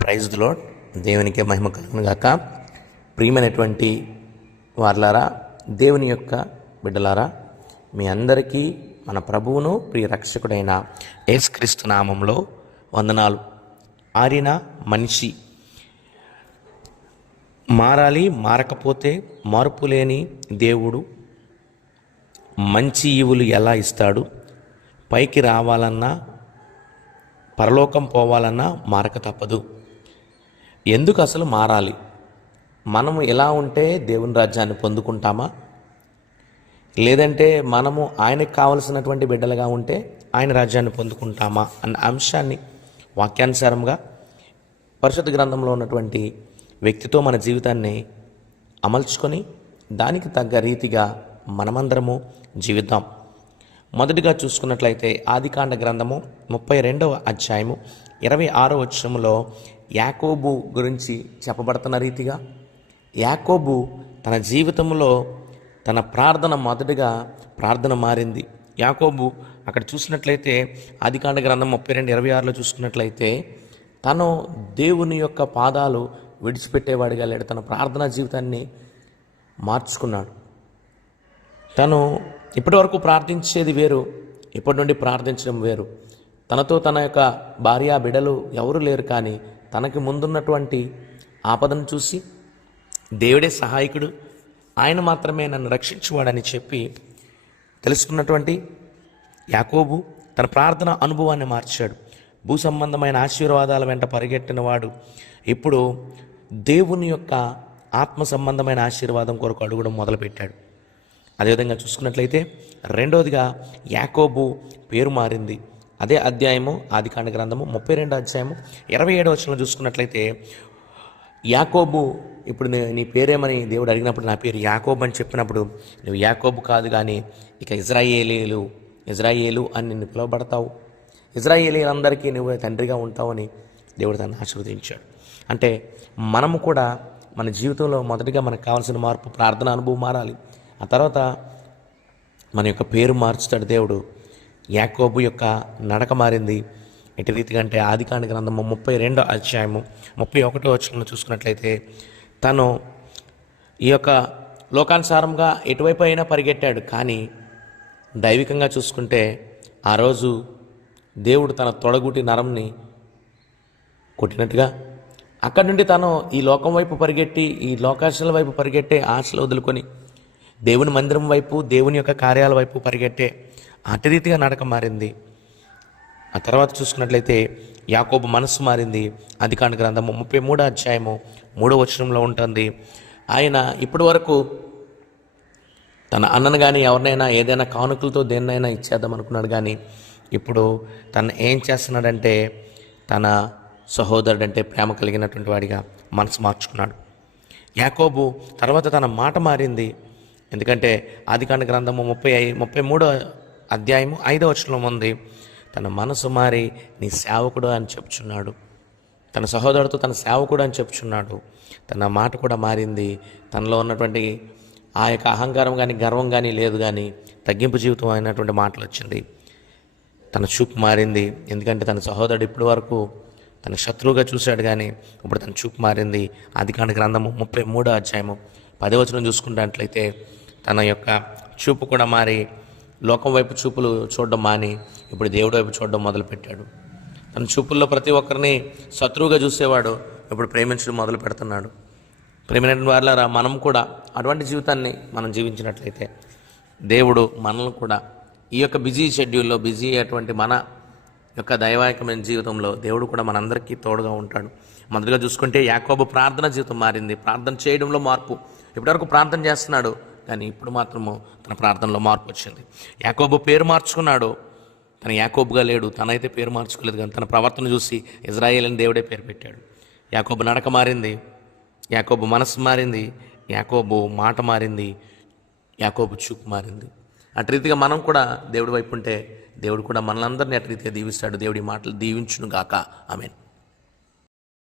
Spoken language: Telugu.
Praise the lord. దేవునికే మహిమ కలుగును గాక. ప్రియమైనటువంటి వారలారా, దేవుని యొక్క బిడ్డలారా, మీ అందరికీ మన ప్రభువును ప్రియ రక్షకుడైన యేసుక్రీస్తు నామంలో వందనాలు. ఆరిన మనిషి మారాలి, మారకపోతే మార్పు లేని దేవుడు మంచి ఈవులు ఎలా ఇస్తాడు? పైకి రావాలన్నా, పరలోకం పోవాలన్నా మారక తప్పదు. ఎందుకు అసలు మారాలి? మనము ఎలా ఉంటే దేవుని రాజ్యాన్ని పొందుకుంటామా, లేదంటే మనము ఆయనకు కావలసినటువంటి బిడ్డలుగా ఉంటే ఆయన రాజ్యాన్ని పొందుకుంటామా అన్న అంశాన్ని వాక్యానుసారంగా పరిశుద్ధ గ్రంథంలో ఉన్నటువంటి వ్యక్తితో మన జీవితాన్ని అమల్చుకొని దానికి తగ్గ రీతిగా మనమందరము జీవిద్దాం. మొదటిగా చూసుకున్నట్లయితే ఆదికాండ గ్రంథము 32వ అధ్యాయము 26వ వచనములో యాకోబు గురించి చెప్పబడుతున్న రీతిగా యాకోబు తన జీవితంలో తన ప్రార్థన మొదటిగా ప్రార్థన మారింది. యాకోబు అక్కడ చూసినట్లయితే ఆదికాండ గ్రంథం 32:26లో చూసుకున్నట్లయితే తను దేవుని యొక్క పాదాలు విడిచిపెట్టేవాడిగా లేడు. తన ప్రార్థనా జీవితాన్ని మార్చుకున్నాడు. తను ఇప్పటి వరకు ప్రార్థించేది వేరు, ఇప్పటి నుండి ప్రార్థించడం వేరు. తనతో తన యొక్క భార్య బిడ్డలు ఎవరు లేరు, కానీ తనకి ముందున్నటువంటి ఆపదను చూసి దేవుడే సహాయకుడు, ఆయన మాత్రమే నన్ను రక్షించువాడని చెప్పి తెలుసుకున్నటువంటి యాకోబు తన ప్రార్థన అనుభవాన్ని మార్చాడు. భూ సంబంధమైన ఆశీర్వాదాల వెంట పరిగెట్టిన వాడు ఇప్పుడు దేవుని యొక్క ఆత్మ సంబంధమైన ఆశీర్వాదం కొరకు అడుగడం మొదలుపెట్టాడు. అదేవిధంగా చూసుకున్నట్లయితే రెండవదిగా యాకోబు పేరు మారింది. అదే అధ్యాయము ఆదికాండ గ్రంథము 32వ అధ్యాయము 27వ వచనంలో చూసుకున్నట్లయితే యాకోబు ఇప్పుడు నీ పేరేమని దేవుడు అడిగినప్పుడు నా పేరు యాకోబు అని చెప్పినప్పుడు నువ్వు యాకోబు కాదు కానీ ఇక ఇజ్రాయేలు అని నిన్ను పిలువబడతావు, ఇజ్రాయేలీలందరికీ నువ్వు తండ్రిగా ఉంటావని దేవుడు తనను ఆశీర్వదించాడు. అంటే మనము కూడా మన జీవితంలో మొదటిగా మనకు కావాల్సిన మార్పు ప్రార్థన అనుభవం మారాలి. ఆ తర్వాత మన యొక్క పేరు మార్చుతాడు దేవుడు. యాకోబు యొక్క నడక మారింది. ఎట్టి రీతిగా అంటే ఆదికాండ గ్రంథము 32వ అధ్యాయము 31వ వచనంలో చూసుకున్నట్లయితే తను ఈ యొక్క లోకానుసారంగా ఎటువైపు అయినా పరిగెట్టాడు, కానీ దైవికంగా చూసుకుంటే ఆ రోజు దేవుడు తన తొడగుటి నరంని కొట్టినట్టుగా అక్కడి నుండి తను ఈ లోకం వైపు పరిగెట్టి, ఈ లోకాశల వైపు పరిగెట్టే ఆశలు వదులుకొని దేవుని మందిరం వైపు, దేవుని యొక్క కార్యాల వైపు పరిగెట్టే అటు రీతిగా నడక మారింది. ఆ తర్వాత చూసుకున్నట్లయితే యాకోబు మనసు మారింది. ఆదికాండ గ్రంథము 33వ అధ్యాయము 3వ వచనంలో ఉంటుంది. ఆయన ఇప్పటి వరకు తన అన్నను కానీ ఎవరినైనా ఏదైనా కానుకలతో దేన్నైనా ఇచ్చేద్దాం అనుకున్నాడు, కానీ ఇప్పుడు తను ఏం చేస్తున్నాడంటే తన సహోదరుడంటే ప్రేమ కలిగినటువంటి వాడిగా మనసు మార్చుకున్నాడు. యాకోబు తర్వాత తన మాట మారింది. ఎందుకంటే ఆదికాండ గ్రంథము 33వ అధ్యాయము 5వ వచనంలో ఉంది, తన మనసు మారి నీ సేవకుడు అని చెప్పుచున్నాడు. తన సహోదరుడితో తన సేవకుడు అని చెప్పుచున్నాడు. తన మాట కూడా మారింది. తనలో ఉన్నటువంటి ఆ యొక్క అహంకారం కానీ గర్వం కానీ లేదు, కానీ తగ్గింపు జీవితం అయినటువంటి మాటలు వచ్చింది. తన చూపు మారింది. ఎందుకంటే తన సహోదరుడు ఇప్పటి వరకు తన శత్రువుగా చూశాడు, కానీ ఇప్పుడు తన చూపు మారింది. ఆదికాండ గ్రంథము 33వ అధ్యాయము 10వ వచనం చూసుకున్నట్లయితే తన యొక్క చూపు కూడా మారి లోకం వైపు చూపులు చూడడం మాని ఇప్పుడు దేవుడి వైపు చూడడం మొదలుపెట్టాడు. తన చూపుల్లో ప్రతి ఒక్కరిని శత్రువుగా చూసేవాడు ఇప్పుడు ప్రేమించడం మొదలు పెడుతున్నాడు. ప్రేమైన వారలారా, మనం కూడా అటువంటి జీవితాన్ని మనం జీవించినట్లయితే దేవుడు మనల్ని కూడా ఈ యొక్క బిజీ షెడ్యూల్లో బిజీ అటువంటి మన యొక్క దైవాయకమైన జీవితంలో దేవుడు కూడా మనందరికీ తోడుగా ఉంటాడు. మొదటిగా చూసుకుంటే యాకోబు ప్రార్థన జీవితం మారింది. ప్రార్థన చేయడంలో మార్పు. ఇప్పటివరకు ప్రార్థన చేస్తున్నాడు, కానీ ఇప్పుడు మాత్రము తన ప్రార్థనలో మార్పు వచ్చింది. యాకోబు పేరు మార్చుకున్నాడు. తన యాకోబుగా లేడు, తనైతే పేరు మార్చుకోలేదు, కానీ తన ప్రవర్తన చూసి ఇజ్రాయేల్ అని దేవుడే పేరు పెట్టాడు. యాకోబు నడక మారింది, యాకోబు మనసు మారింది, యాకోబు మాట మారింది, యాకోబు చూపు మారింది. అటు రీతిగా మనం కూడా దేవుడి వైపు ఉంటే దేవుడు కూడా మనలందరినీ అటు రీతిగా దీవిస్తాడు. దేవుడి మాటలు దీవించును గాక. ఆమేన్.